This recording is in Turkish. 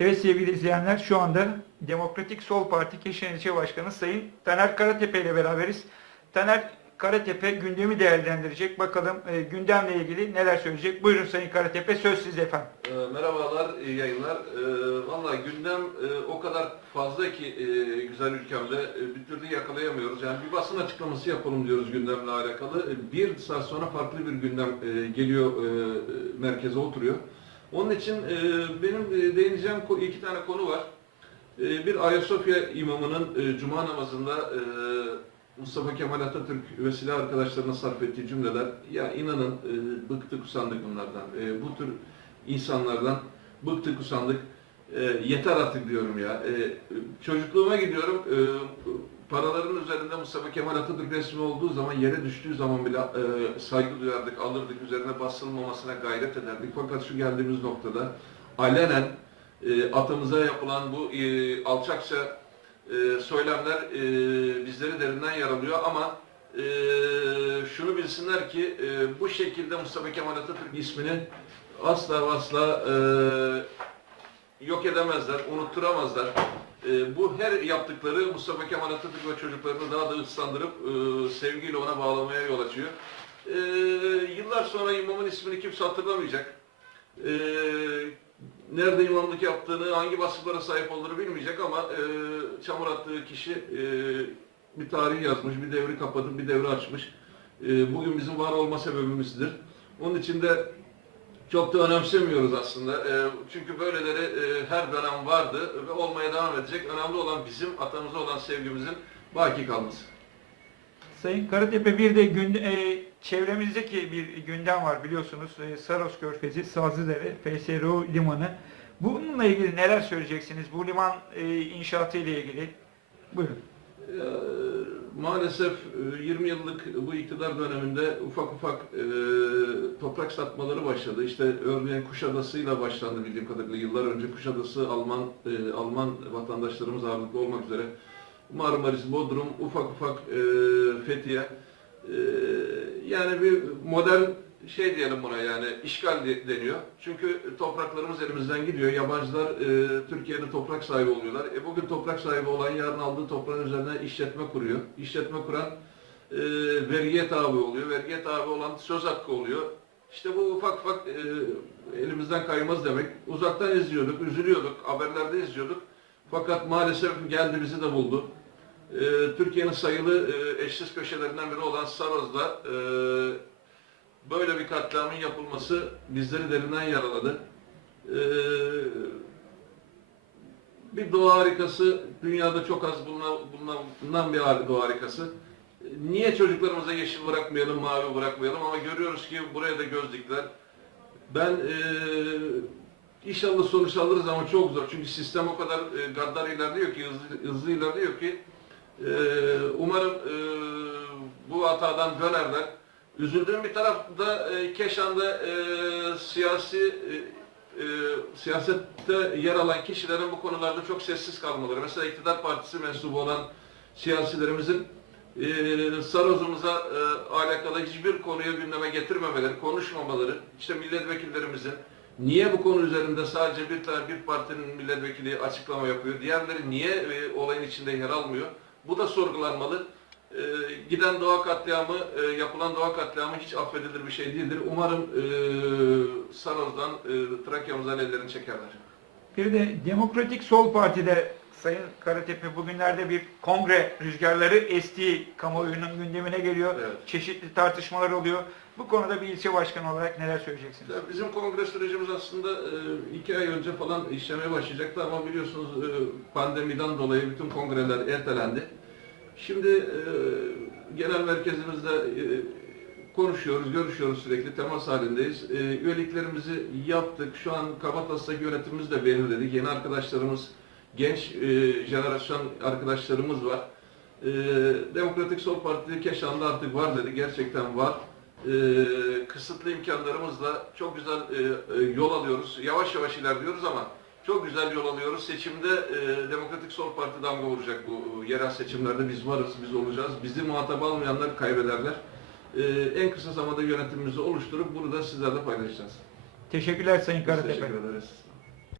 Evet sevgili izleyenler şu anda Demokratik Sol Parti Keşan İlçe Başkanı Sayın Taner Karatepe ile beraberiz. Taner Karatepe gündemi değerlendirecek. Bakalım e, gündemle ilgili neler söyleyecek. Buyurun Sayın Karatepe söz sizde efendim. E, Merhabalar, iyi yayınlar. E, Valla gündem e, o kadar fazla ki e, güzel ülkemde e, bir türlü yakalayamıyoruz. Yani bir basın açıklaması yapalım diyoruz gündemle alakalı. E, Bir saat sonra farklı bir gündem e, geliyor, e, merkeze oturuyor. Onun için e, benim e, değineceğim iki tane konu var. E, Bir Ayasofya imamının e, cuma namazında e, Mustafa Kemal Atatürk ve silah arkadaşlarına sarf ettiği cümleler ya inanın e, bıktık usandık bunlardan. E, bu tür insanlardan bıktık usandık. E, yeter artık diyorum ya. E, çocukluğuma gidiyorum. E, paraların üzerinde Mustafa Kemal Atatürk resmi olduğu zaman yere düştüğü zaman bile e, saygı duyardık, alırdık, üzerine basılmamasına gayret ederdik. Fakat şu geldiğimiz noktada alenen e, atamıza yapılan bu e, alçakça e, söylemler e, bizleri derinden yaralıyor ama e, şunu bilsinler ki e, bu şekilde Mustafa Kemal Atatürk ismini asla asla e, yok edemezler, unutturamazlar. E, bu her yaptıkları Mustafa Kemal Atatürk ve çocuklarını daha da ıslandırıp e, sevgiyle ona bağlamaya yol açıyor. E, yıllar sonra imamın ismini kimse hatırlamayacak. E, nerede imamlık yaptığını, hangi vasıflara sahip olduğunu bilmeyecek ama e, çamur attığı kişi e, bir tarih yazmış, bir devri kapatıp bir devri açmış. E, bugün bizim var olma sebebimizdir. Onun için de çok da önemsemiyoruz aslında. E, çünkü böyleleri e, her dönem vardı ve olmaya devam edecek. Önemli olan bizim atamıza olan sevgimizin baki kalması. Sayın Karatepe bir de gün, e, çevremizdeki bir gündem var biliyorsunuz. E, Saros Körfezi, Sazlıdere, FSRO limanı. Bununla ilgili neler söyleyeceksiniz? Bu liman e, inşaatı ile ilgili. Buyurun. Ee, maalesef e, 20 yıllık bu iktidar döneminde ufak ufak e, toprak satmaları başladı. İşte örneğin Kuşadası'yla başlandı bildiğim kadarıyla yıllar önce Kuşadası Alman e, Alman vatandaşlarımız ağırlıklı olmak üzere Marmaris, Bodrum, ufak ufak e, Fethiye e, yani bir modern şey diyelim buna yani işgal de- deniyor. Çünkü topraklarımız elimizden gidiyor. Yabancılar e, Türkiye'de toprak sahibi oluyorlar. E, bugün toprak sahibi olan yarın aldığı toprağın üzerine işletme kuruyor. İşletme kuran e, vergiye tabi oluyor. Vergiye tabi olan söz hakkı oluyor. İşte bu ufak ufak e, elimizden kaymaz demek. Uzaktan izliyorduk, üzülüyorduk, haberlerde izliyorduk. Fakat maalesef geldi bizi de buldu. E, Türkiye'nin sayılı e, eşsiz köşelerinden biri olan Saroz'da e, böyle bir katliamın yapılması bizleri derinden yaraladı. Ee, bir doğa harikası, dünyada çok az bulunan, bulunan, bulunan bir doğa harikası. Niye çocuklarımıza yeşil bırakmayalım, mavi bırakmayalım ama görüyoruz ki buraya da göz diktiler. Ben eee inşallah sonuç alırız ama çok zor. Çünkü sistem o kadar e, gaddar ilerliyor ki, hızlı, hızlı ilerliyor ki eee, umarım eee, bu hatadan dönerler. Üzüldüğüm bir tarafta e, Keşan'da e, siyasi e, e, siyasette yer alan kişilerin bu konularda çok sessiz kalmaları. Mesela iktidar partisi mensubu olan siyasilerimizin e, Saroz'umuza e, alakalı hiçbir konuyu gündeme getirmemeleri, konuşmamaları, işte milletvekillerimizin niye bu konu üzerinde sadece bir tane bir partinin milletvekili açıklama yapıyor, diğerleri niye e, olayın içinde yer almıyor? Bu da sorgulanmalı. Ee, giden doğa katliamı, e, yapılan doğa katliamı hiç affedilir bir şey değildir. Umarım e, Saroz'dan, e, Trakya'mızdan ellerini çekerler. Bir de Demokratik Sol Parti'de Sayın Karatepe bugünlerde bir kongre rüzgarları estiği kamuoyunun gündemine geliyor. Evet. Çeşitli tartışmalar oluyor. Bu konuda bir ilçe başkanı olarak neler söyleyeceksiniz? Ya Bizim kongre sürecimiz aslında e, iki ay önce falan işlemeye başlayacaktı ama biliyorsunuz e, pandemiden dolayı bütün kongreler ertelendi. Şimdi e, genel merkezimizde e, konuşuyoruz, görüşüyoruz sürekli, temas halindeyiz. E, üyeliklerimizi yaptık. Şu an Kabatas'taki yönetimimizi de belirledik. Yeni arkadaşlarımız, genç e, jenerasyon arkadaşlarımız var. E, Demokratik Sol Parti Keşan'da artık var dedi. Gerçekten var. E, kısıtlı imkanlarımızla çok güzel e, e, yol alıyoruz. Yavaş yavaş ilerliyoruz ama çok güzel yol alıyoruz. Seçimde e, Demokratik Sol Parti damga vuracak bu e, yerel seçimlerde. Biz varız, biz olacağız. Bizi muhatap almayanlar kaybederler. E, en kısa zamanda yönetimimizi oluşturup bunu da sizlerle paylaşacağız. Teşekkürler Sayın Biz Karatepe. teşekkür ederiz.